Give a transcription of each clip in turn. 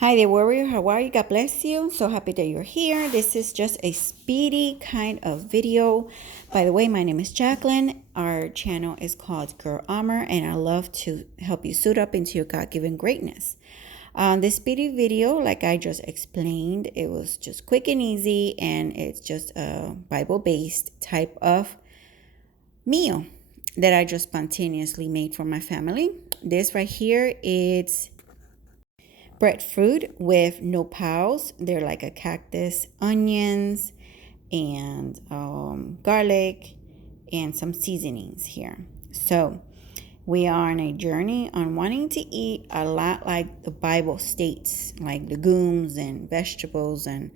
Hi there, warrior. How are you? God bless you. So happy that you're here. This is just a speedy kind of video. By the way, my name is Jacqueline. Our channel is called Girl Armor, and I love to help you suit up into your God-given greatness. This speedy video, like I just explained, it was just quick and easy, and it's just a Bible-based type of meal that I just spontaneously made for my family. This right here, it's breadfruit with nopals. They're like a cactus, onions, and garlic, and some seasonings here. So we are on a journey on wanting to eat a lot like the Bible states, like legumes and vegetables and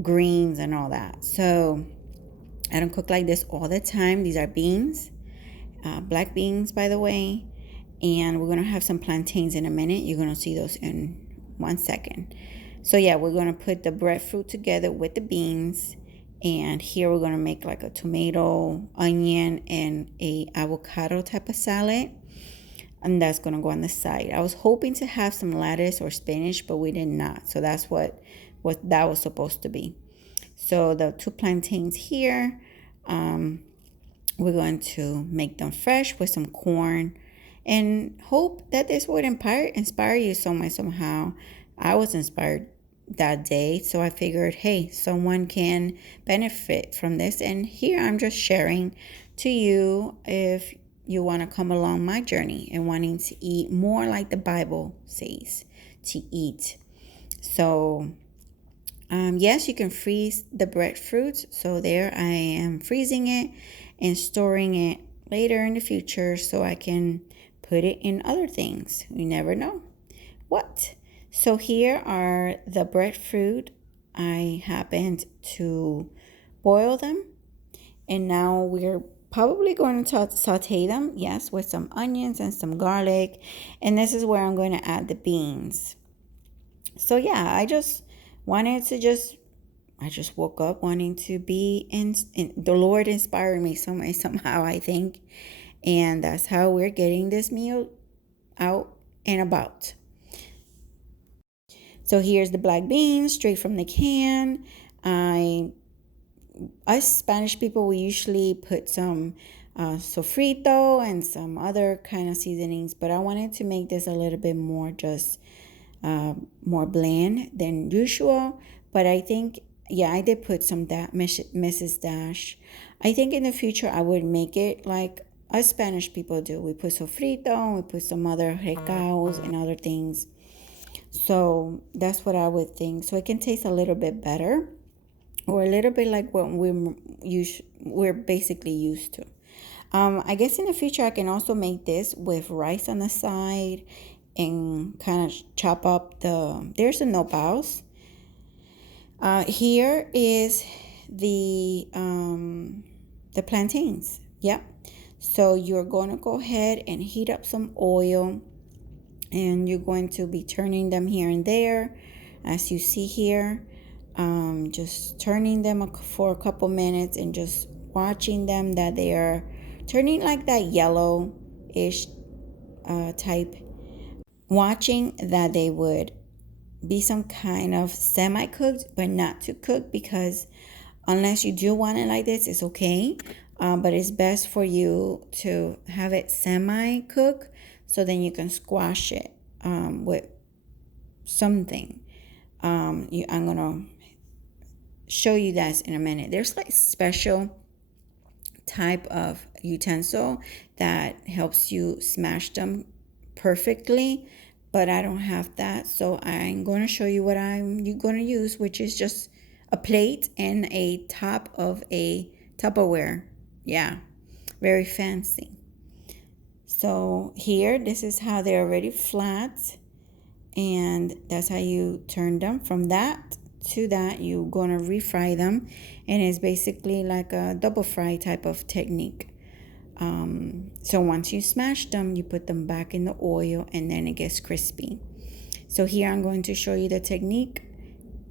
greens and all that. So I don't cook like this all the time. These are beans, black beans, by the way. And we're going to have some plantains in a minute. You're going to see those in 1 second. So yeah, we're going to put the breadfruit together with the beans. And here we're going to make like a tomato, onion, and a avocado type of salad. And that's going to go on the side. I was hoping to have some lettuce or spinach, but we did not. So that's what that was supposed to be. So the 2 plantains here, we're going to make them fresh with some corn and hope that this would inspire you somehow. I was inspired that day, so I figured, hey, someone can benefit from this, and here I'm just sharing to you if you want to come along my journey and wanting to eat more like the Bible says to eat. So yes, you can freeze the breadfruit. So there I am freezing it and storing it later in the future so I can put it in other things. You never know what. So here are the breadfruit. I happened to boil them, and now we're probably going to saute them, yes, with some onions and some garlic. And this is where I'm going to add the beans. So yeah, I just woke up wanting to be in the Lord inspired me somehow, I think. And that's how we're getting this meal out and about. So here's the black beans straight from the can. Us Spanish people, we usually put some sofrito and some other kind of seasonings, but I wanted to make this a little bit more just more bland than usual. But I think, yeah, I did put some Mrs. Dash. I think in the future I would make it like us Spanish people do. We put sofrito, we put some other recaos and other things. So that's what I would think. So it can taste a little bit better, or a little bit like what we're basically used to. I guess in the future I can also make this with rice on the side and kind of chop up there's the nopals. Here is the plantains. Yep. So you're going to go ahead and heat up some oil, and you're going to be turning them here and there, as you see here. Just turning them for a couple minutes and just watching them that they are turning like that yellow-ish type. Watching that they would be some kind of semi-cooked, but not too cooked, because unless you do want it like this, it's okay. But it's best for you to have it semi-cooked, so then you can squash it with something. I'm gonna show you that in a minute. There's like special type of utensil that helps you smash them perfectly, but I don't have that, so I'm going to show you what I'm going to use, which is just a plate and a top of a Tupperware. Yeah, very fancy. So here, this is how they're already flat, and that's how you turn them. From that to that, you're going to refry them, and it's basically like a double fry type of technique. So once you smash them, you put them back in the oil, and then it gets crispy. So here I'm going to show you the technique,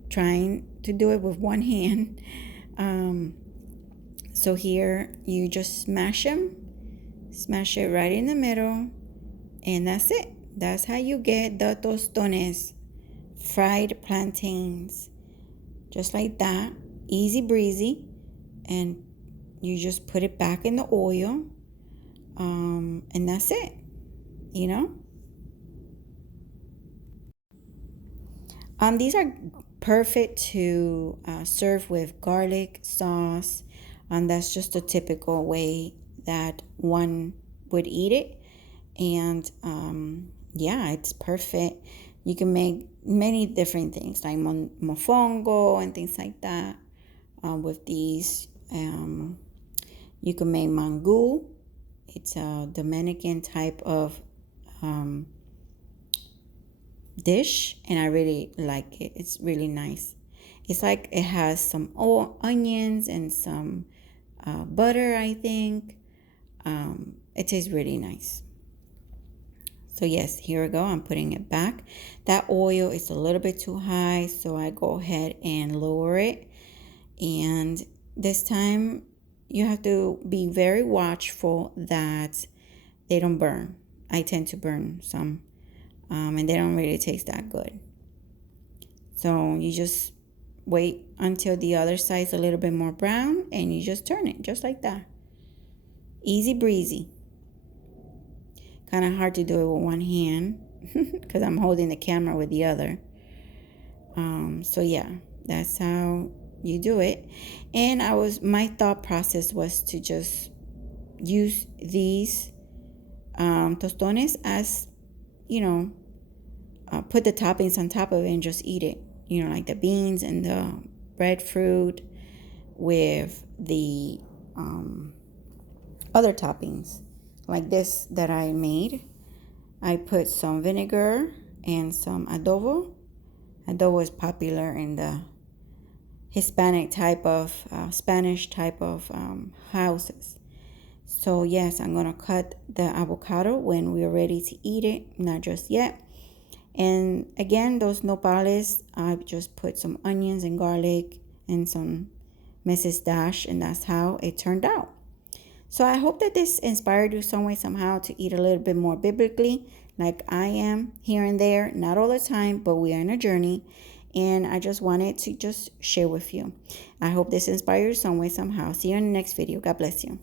trying to do it with one hand. So here you just smash them, smash it right in the middle, and that's it. That's how you get the tostones fried plantains, just like that, easy breezy. And you just put it back in the oil, and that's it, you know. These are perfect to serve with garlic sauce. That's just a typical way that one would eat it. And yeah, it's perfect. You can make many different things like mofongo and things like that with these. You can make mango. It's a Dominican type of dish, and I really like it. It's really nice. It's like it has some onions and some butter, I think. It tastes really nice. So yes, here we go. I'm putting it back. That oil is a little bit too high, so I go ahead and lower it. And this time you have to be very watchful that they don't burn. I tend to burn some, and they don't really taste that good. So you just wait until the other side's a little bit more brown, and you just turn it just like that. Easy breezy. Kind of hard to do it with one hand because I'm holding the camera with the other. So yeah, that's how you do it. And my thought process was to just use these tostones as, put the toppings on top of it and just eat it. Like the beans and the breadfruit with the other toppings. Like this that I made. I put some vinegar and some adobo. Adobo is popular in the Hispanic type of, Spanish type of houses. So yes, I'm going to cut the avocado when we're ready to eat it, not just yet. And again, those nopales, I just put some onions and garlic and some Mrs. Dash, and that's how it turned out. So I hope that this inspired you some way, somehow, to eat a little bit more biblically, like I am here and there, not all the time, but we are in a journey. And I just wanted to just share with you. I hope this inspires you some way, somehow. See you in the next video. God bless you.